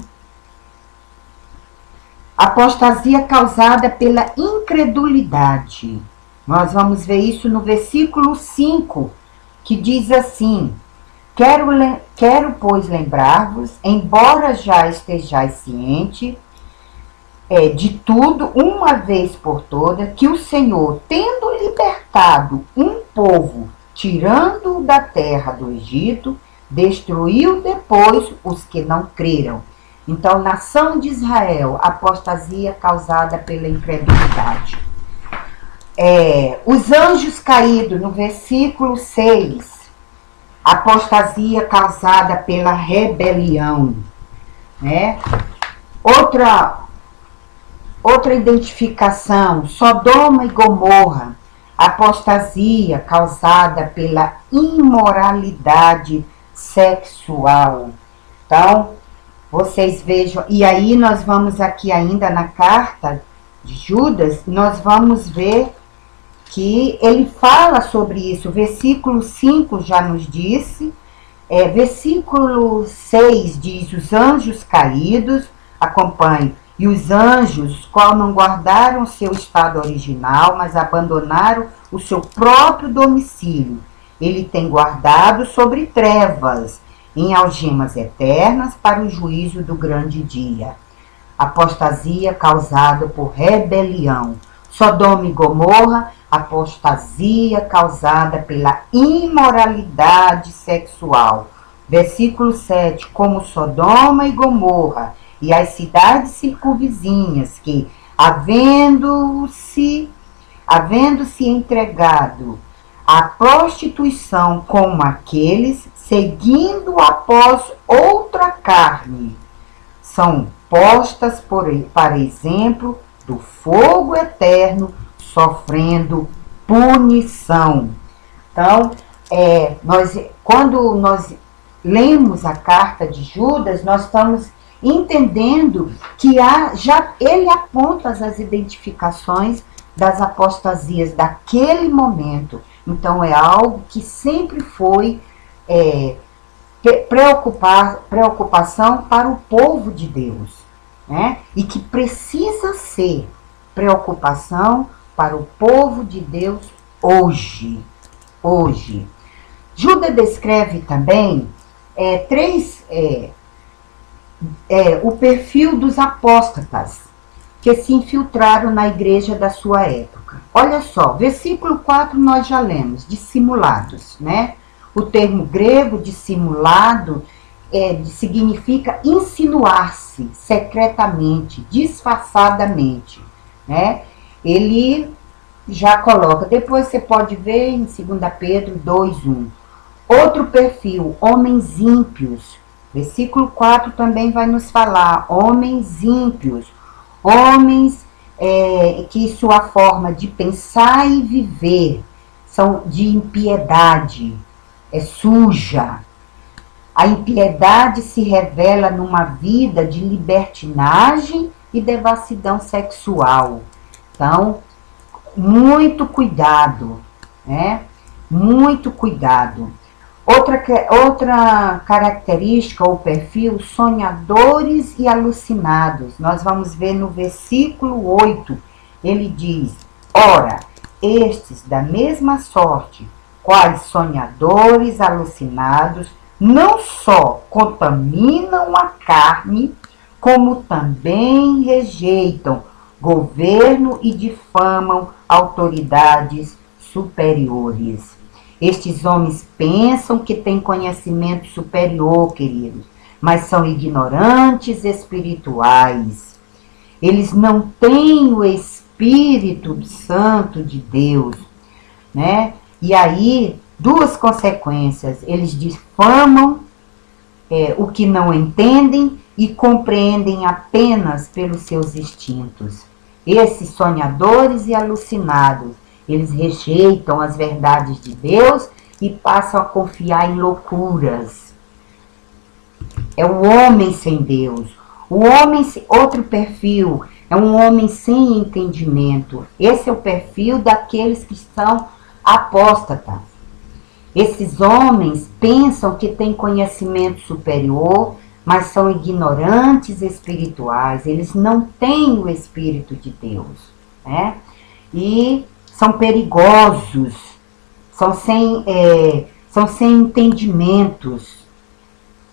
apostasia causada pela incredulidade. Nós vamos ver isso no versículo 5, que diz assim: Quero, pois, lembrar-vos, embora já estejais ciente de tudo, uma vez por toda, que o Senhor, tendo libertado um povo, tirando-o da terra do Egito, destruiu depois os que não creram. Então, nação de Israel, apostasia causada pela incredulidade. Os anjos caídos, no versículo 6, apostasia causada pela rebelião, né? Outra identificação, Sodoma e Gomorra, apostasia causada pela imoralidade sexual. Então, vocês vejam, e aí nós vamos aqui ainda na carta de Judas, nós vamos ver que ele fala sobre isso. Versículo 5 já nos disse, versículo 6 diz: os anjos caídos, acompanhe, e os anjos, qual não guardaram seu estado original, mas abandonaram o seu próprio domicílio. Ele tem guardado sobre trevas, em algemas eternas, para o juízo do grande dia. Apostasia causada por rebelião. Sodoma e Gomorra, apostasia causada pela imoralidade sexual. Versículo 7, como Sodoma e Gomorra e as cidades circunvizinhas que, havendo-se entregado a prostituição como aqueles seguindo após outra carne. São postas, para exemplo, do fogo eterno, sofrendo punição. Então, quando nós lemos a carta de Judas, nós estamos entendendo que ele aponta as identificações das apostasias daquele momento. Então, é algo que sempre foi preocupação para o povo de Deus, né? E que precisa ser preocupação para o povo de Deus hoje. Judas descreve também o perfil dos apóstatas que se infiltraram na igreja da sua época. Olha só, versículo 4 nós já lemos, dissimulados, né? O termo grego dissimulado significa insinuar-se secretamente, disfarçadamente, né? Ele já coloca, depois você pode ver em 2 Pedro 2:1. Outro perfil, homens ímpios. Versículo 4 também vai nos falar, homens ímpios, homens que sua forma de pensar e viver são de impiedade, é suja. A impiedade se revela numa vida de libertinagem e devassidão sexual. Então, muito cuidado, né? Muito cuidado. Outra característica ou perfil, sonhadores e alucinados. Nós vamos ver no versículo 8, ele diz, ora, estes da mesma sorte, quais sonhadores alucinados, não só contaminam a carne, como também rejeitam governo e difamam autoridades superiores. Estes homens pensam que têm conhecimento superior, queridos, mas são ignorantes espirituais. Eles não têm o Espírito Santo de Deus, né? E aí, duas consequências. Eles difamam o que não entendem e compreendem apenas pelos seus instintos. Esses sonhadores e alucinados, eles rejeitam as verdades de Deus e passam a confiar em loucuras. É o homem sem Deus. Outro perfil, é um homem sem entendimento. Esse é o perfil daqueles que são apóstatas. Esses homens pensam que têm conhecimento superior, mas são ignorantes espirituais. Eles não têm o Espírito de Deus, né? E são perigosos, são sem entendimentos,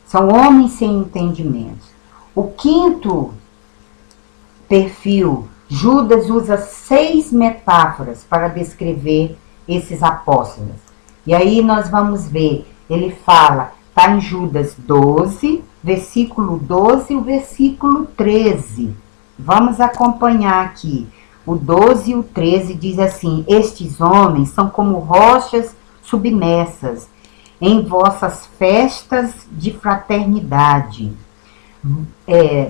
são homens sem entendimentos. O quinto perfil, Judas usa 6 metáforas para descrever esses apóstolos. E aí nós vamos ver, ele fala, está em Judas 12, versículo 12 e o versículo 13. Vamos acompanhar aqui. O 12 e o 13 diz assim, estes homens são como rochas submersas em vossas festas de fraternidade,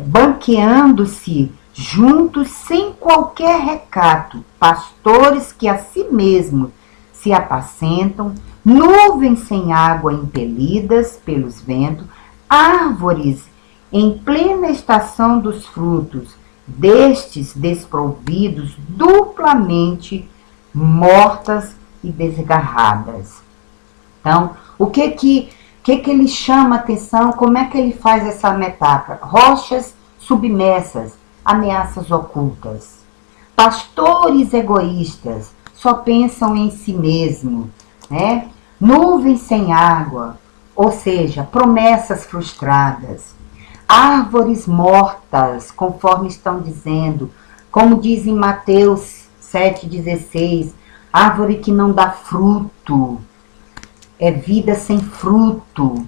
banqueando-se juntos sem qualquer recato, pastores que a si mesmos se apacentam, nuvens sem água impelidas pelos ventos, árvores em plena estação dos frutos, destes desprovidos, duplamente mortas e desgarradas. Então, o que ele chama atenção? Como é que ele faz essa metáfora? Rochas submersas, ameaças ocultas. Pastores egoístas, só pensam em si mesmo, né? Nuvens sem água, ou seja, promessas frustradas. Árvores mortas, conforme estão dizendo, como diz em Mateus 7,16, árvore que não dá fruto, é vida sem fruto.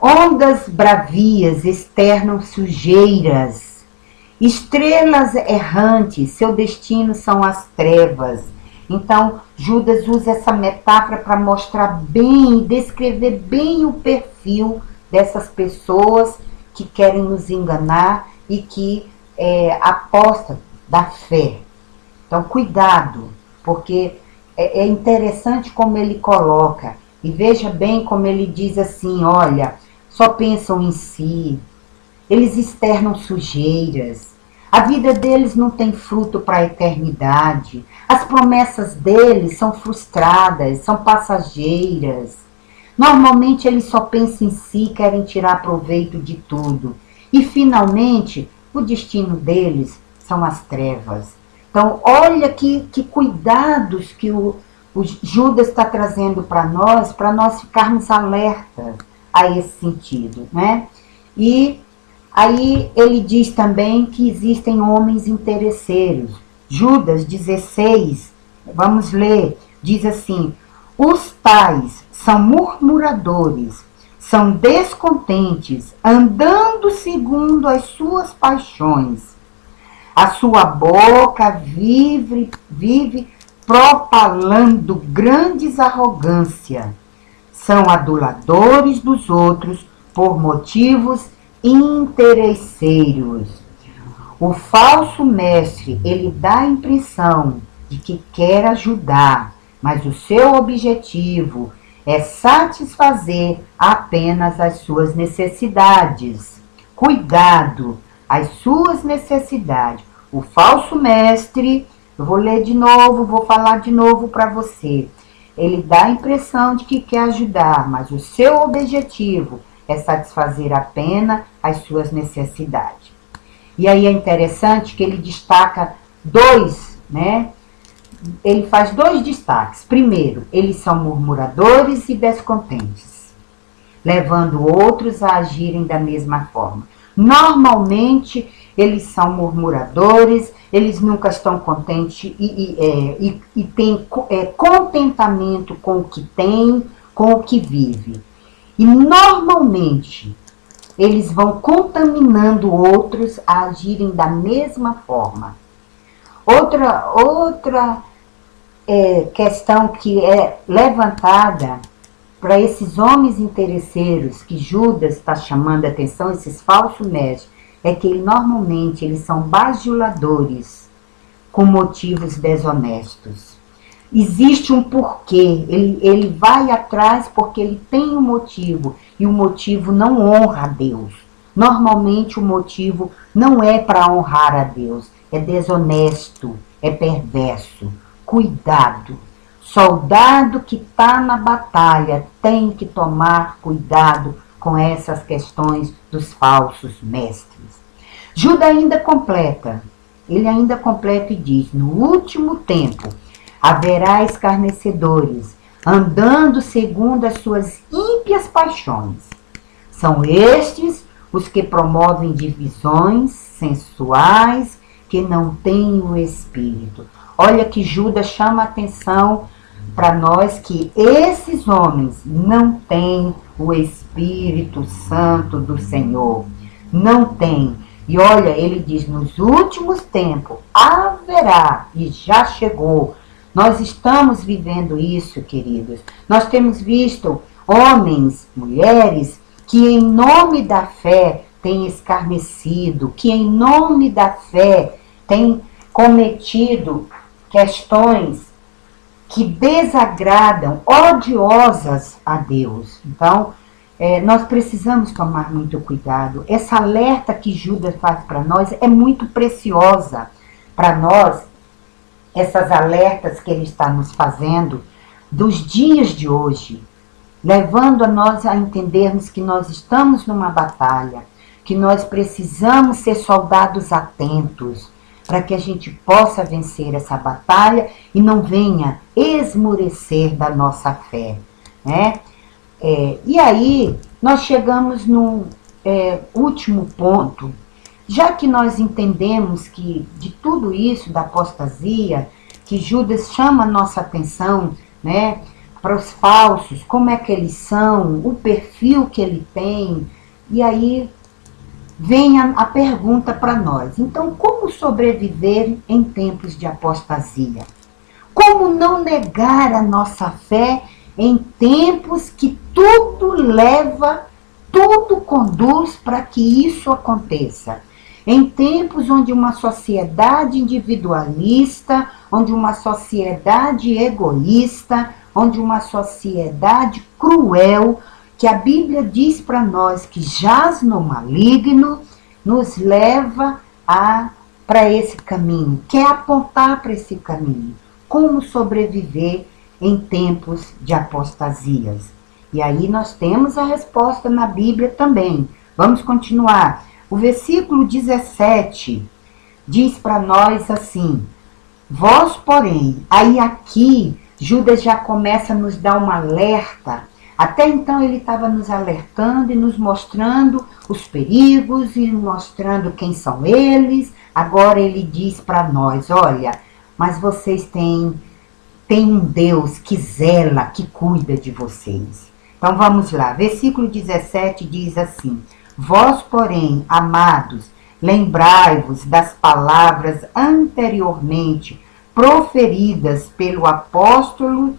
Ondas bravias externam sujeiras, estrelas errantes, seu destino são as trevas, Então, Judas usa essa metáfora para mostrar bem, descrever bem o perfil dessas pessoas que querem nos enganar e que apostam da fé. Então, cuidado, porque é interessante como ele coloca, e veja bem como ele diz assim, olha, só pensam em si, eles externam sujeiras, a vida deles não tem fruto para a eternidade, as promessas deles são frustradas, são passageiras. Normalmente eles só pensam em si, querem tirar proveito de tudo. E finalmente, o destino deles são as trevas. Então, olha que cuidados que o Judas está trazendo para nós ficarmos alertas a esse sentido, né? E aí ele diz também que existem homens interesseiros. Judas 16, vamos ler, diz assim, os tais são murmuradores, são descontentes, andando segundo as suas paixões. A sua boca vive propalando grandes arrogância. São aduladores dos outros por motivos interesseiros. O falso mestre, ele dá a impressão de que quer ajudar, mas o seu objetivo é satisfazer apenas as suas necessidades. Cuidado, as suas necessidades. O falso mestre, eu vou ler de novo, vou falar de novo para você. Ele dá a impressão de que quer ajudar, mas o seu objetivo é satisfazer apenas as suas necessidades. E aí é interessante que ele destaca dois, né? Ele faz dois destaques. Primeiro, eles são murmuradores e descontentes, levando outros a agirem da mesma forma. Normalmente, eles são murmuradores, eles nunca estão contentes e têm contentamento com o que tem, com o que vive. E normalmente, eles vão contaminando outros a agirem da mesma forma. Outra questão que é levantada para esses homens interesseiros que Judas está chamando a atenção, esses falsos mestres, é que normalmente eles são bajuladores com motivos desonestos. Existe um porquê, ele vai atrás porque ele tem um motivo, e o motivo não honra a Deus. Normalmente o motivo não é para honrar a Deus, é desonesto, é perverso. Cuidado! Soldado que está na batalha tem que tomar cuidado com essas questões dos falsos mestres. Judas ainda completa, ele ainda completa e diz, no último tempo haverá escarnecedores, andando segundo as suas ímpias paixões. São estes os que promovem divisões sensuais que não têm o Espírito. Olha que Judas chama a atenção para nós que esses homens não têm o Espírito Santo do Senhor. Não têm. E olha, ele diz, nos últimos tempos haverá, e já chegou. Nós estamos vivendo isso, queridos. Nós temos visto homens, mulheres, que em nome da fé têm escarnecido, que em nome da fé têm cometido questões que desagradam, odiosas a Deus. Então, nós precisamos tomar muito cuidado. Essa alerta que Judas faz para nós é muito preciosa para nós, essas alertas que ele está nos fazendo dos dias de hoje, levando a nós a entendermos que nós estamos numa batalha, que nós precisamos ser soldados atentos, para que a gente possa vencer essa batalha e não venha esmorecer da nossa fé, né? E aí, nós chegamos no último ponto. Já que nós entendemos que de tudo isso, da apostasia, que Judas chama a nossa atenção, né, para os falsos, como é que eles são, o perfil que ele tem, e aí vem a pergunta para nós. Então, como sobreviver em tempos de apostasia? Como não negar a nossa fé em tempos que tudo conduz para que isso aconteça? Em tempos onde uma sociedade individualista, onde uma sociedade egoísta, onde uma sociedade cruel, que a Bíblia diz para nós que jaz no maligno, nos leva para esse caminho, quer apontar para esse caminho. Como sobreviver em tempos de apostasias? E aí nós temos a resposta na Bíblia também. Vamos continuar. O versículo 17 diz para nós assim: vós, porém, aí aqui Judas já começa a nos dar um alerta. Até então ele estava nos alertando e nos mostrando os perigos e mostrando quem são eles. Agora ele diz para nós: olha, mas vocês têm um Deus que zela, que cuida de vocês. Então vamos lá, versículo 17 diz assim: vós, porém, amados, lembrai-vos das palavras anteriormente proferidas pelos apóstolos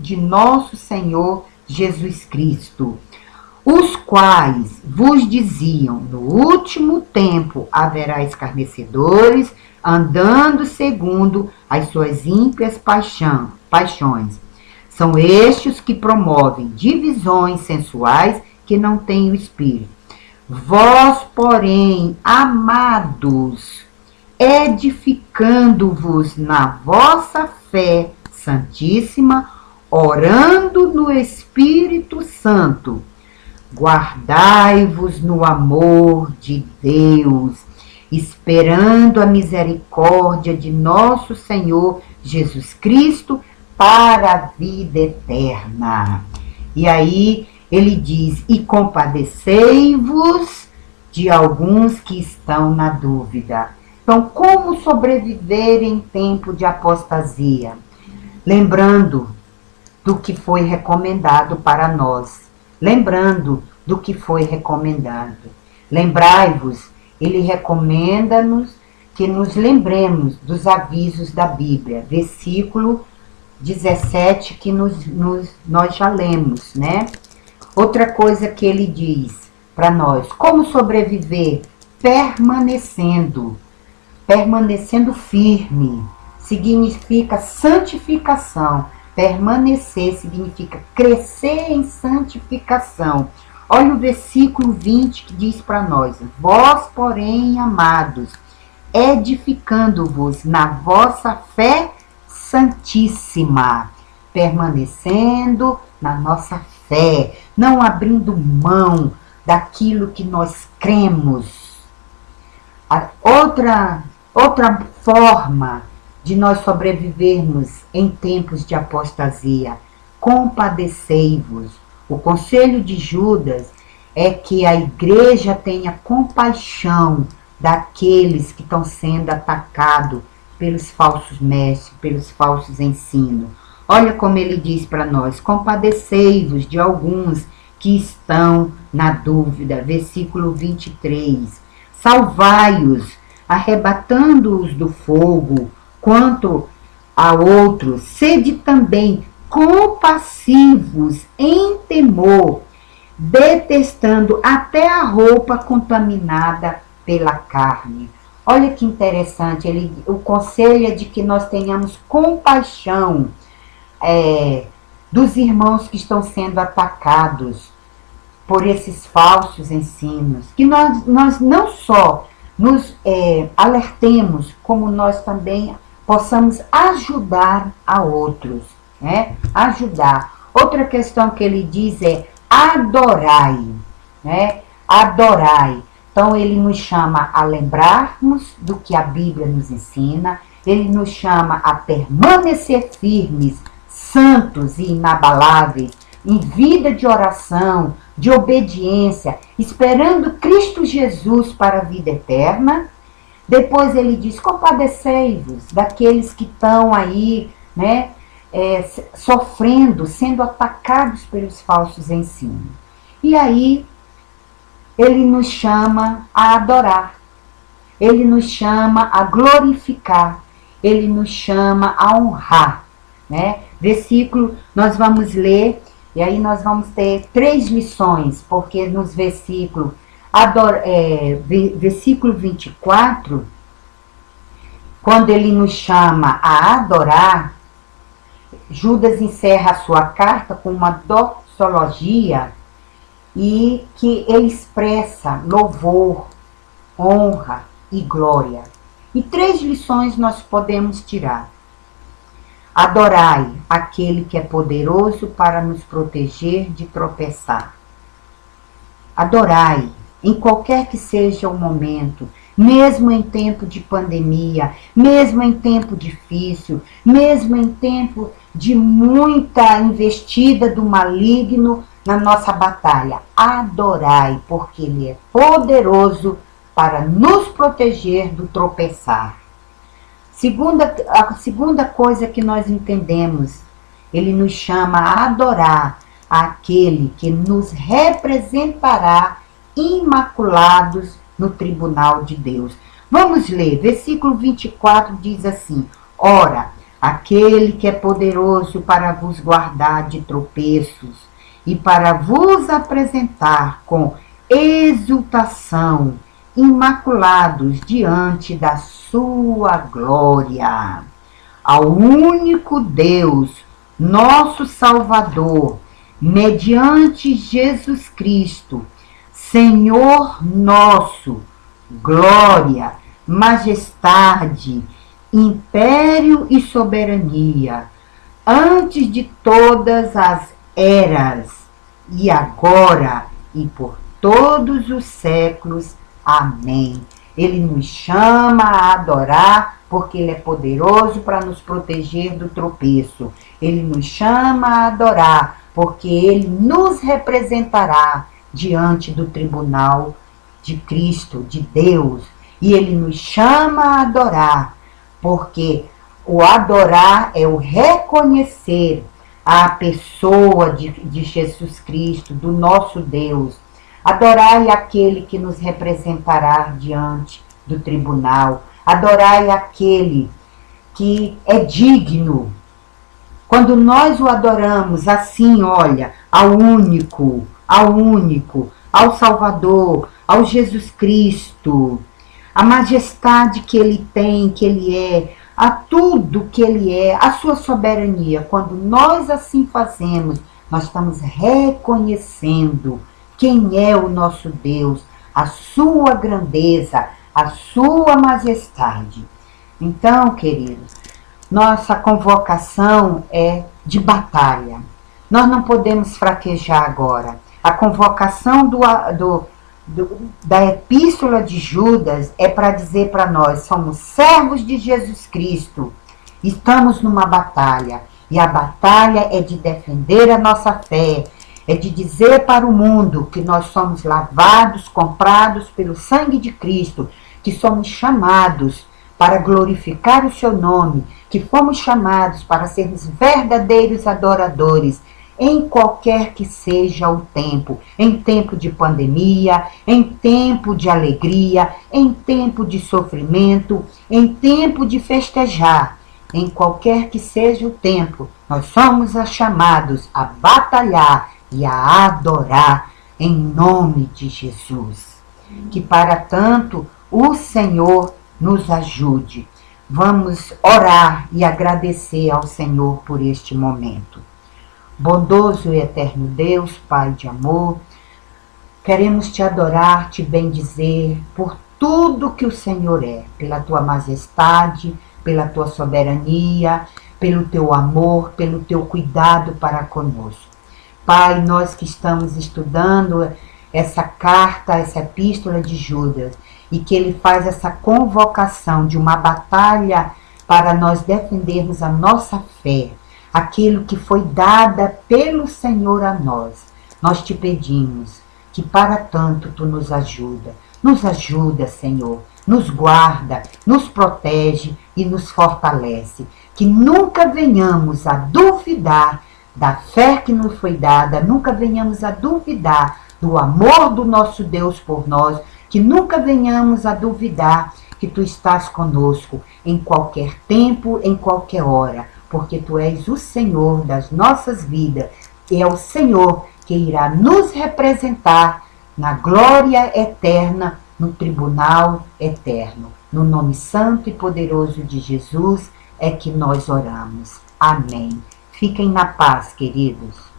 de nosso Senhor Jesus Cristo, os quais vos diziam: no último tempo haverá escarnecedores, andando segundo as suas ímpias paixões. São estes que promovem divisões sensuais que não têm o Espírito. Vós, porém, amados, edificando-vos na vossa fé santíssima, orando no Espírito Santo, guardai-vos no amor de Deus, esperando a misericórdia de nosso Senhor Jesus Cristo para a vida eterna. E aí ele diz: e compadecei-vos de alguns que estão na dúvida. Então, como sobreviver em tempo de apostasia? Lembrando do que foi recomendado para nós. Lembrando do que foi recomendado. Lembrai-vos, ele recomenda-nos que nos lembremos dos avisos da Bíblia. Versículo 17 que nós já lemos, né? Outra coisa que ele diz para nós: como sobreviver? Permanecendo firme, significa santificação. Permanecer significa crescer em santificação. Olha o versículo 20 que diz para nós: vós, porém, amados, edificando-vos na vossa fé santíssima, permanecendo na nossa fé, não abrindo mão daquilo que nós cremos. Outra forma de nós sobrevivermos em tempos de apostasia: compadecei-vos. O conselho de Judas é que a igreja tenha compaixão daqueles que estão sendo atacados pelos falsos mestres, pelos falsos ensinos. Olha como ele diz para nós: compadecei-vos de alguns que estão na dúvida. Versículo 23. Salvai-os, arrebatando-os do fogo. Quanto a outros, sede também compassivos em temor, detestando até a roupa contaminada pela carne. Olha que interessante, o conselho é de que nós tenhamos compaixão dos irmãos que estão sendo atacados por esses falsos ensinos. Que nós não só nos alertemos, como nós também possamos ajudar a outros, né? Ajudar. Outra questão que ele diz é adorai, né? Adorai. Então ele nos chama a lembrarmos do que a Bíblia nos ensina, ele nos chama a permanecer firmes, santos e inabaláveis, em vida de oração, de obediência, esperando Cristo Jesus para a vida eterna. Depois ele diz: compadecei-vos daqueles que estão aí, né, sofrendo, sendo atacados pelos falsos ensinos. E aí ele nos chama a adorar, ele nos chama a glorificar. ele nos chama a honrar, né? Versículo, nós vamos ler, e aí nós vamos ter 3 lições, porque nos versículos, versículo 24, quando ele nos chama a adorar, Judas encerra a sua carta com uma doxologia e que ele expressa louvor, honra e glória. E 3 lições nós podemos tirar. Adorai aquele que é poderoso para nos proteger de tropeçar. Adorai, em qualquer que seja o momento, mesmo em tempo de pandemia, mesmo em tempo difícil, mesmo em tempo de muita investida do maligno na nossa batalha. Adorai, porque ele é poderoso para nos proteger do tropeçar. A segunda coisa que nós entendemos, ele nos chama a adorar aquele que nos representará imaculados no tribunal de Deus. Vamos ler, versículo 24 diz assim: ora, aquele que é poderoso para vos guardar de tropeços e para vos apresentar com exultação, imaculados diante da sua glória. Ao único Deus, nosso Salvador, mediante Jesus Cristo, Senhor nosso, glória, majestade, império e soberania, antes de todas as eras, e agora e por todos os séculos. Amém. Ele nos chama a adorar porque ele é poderoso para nos proteger do tropeço. Ele nos chama a adorar porque ele nos representará diante do tribunal de Cristo, de Deus. E ele nos chama a adorar porque o adorar é o reconhecer a pessoa de Jesus Cristo, do nosso Deus. Adorai aquele que nos representará diante do tribunal. Adorai aquele que é digno. Quando nós o adoramos assim, olha, ao único, ao Salvador, ao Jesus Cristo, a majestade que ele tem, que ele é, a tudo que ele é, a sua soberania. Quando nós assim fazemos, nós estamos reconhecendo quem é o nosso Deus, a sua grandeza, a sua majestade. Então, queridos, nossa convocação é de batalha. Nós não podemos fraquejar agora. A convocação da epístola de Judas é para dizer para nós, somos servos de Jesus Cristo, estamos numa batalha, e a batalha é de defender a nossa fé, é de dizer para o mundo que nós somos lavados, comprados pelo sangue de Cristo, que somos chamados para glorificar o seu nome, que fomos chamados para sermos verdadeiros adoradores, em qualquer que seja o tempo, em tempo de pandemia, em tempo de alegria, em tempo de sofrimento, em tempo de festejar, em qualquer que seja o tempo, nós somos chamados a batalhar e a adorar em nome de Jesus. Que para tanto o Senhor nos ajude. Vamos orar e agradecer ao Senhor por este momento. Bondoso e eterno Deus, Pai de amor, queremos te adorar, te bendizer por tudo que o Senhor é, pela tua majestade, pela tua soberania, pelo teu amor, pelo teu cuidado para conosco. Pai, nós que estamos estudando essa carta, essa epístola de Judas, e que ele faz essa convocação de uma batalha para nós defendermos a nossa fé, aquilo que foi dada pelo Senhor a nós. Nós te pedimos que para tanto tu nos ajuda, Senhor, nos guarda, nos protege e nos fortalece, que nunca venhamos a duvidar da fé que nos foi dada, nunca venhamos a duvidar do amor do nosso Deus por nós, que nunca venhamos a duvidar que tu estás conosco em qualquer tempo, em qualquer hora, porque tu és o Senhor das nossas vidas e é o Senhor que irá nos representar na glória eterna, no tribunal eterno. No nome santo e poderoso de Jesus é que nós oramos. Amém. Fiquem na paz, queridos.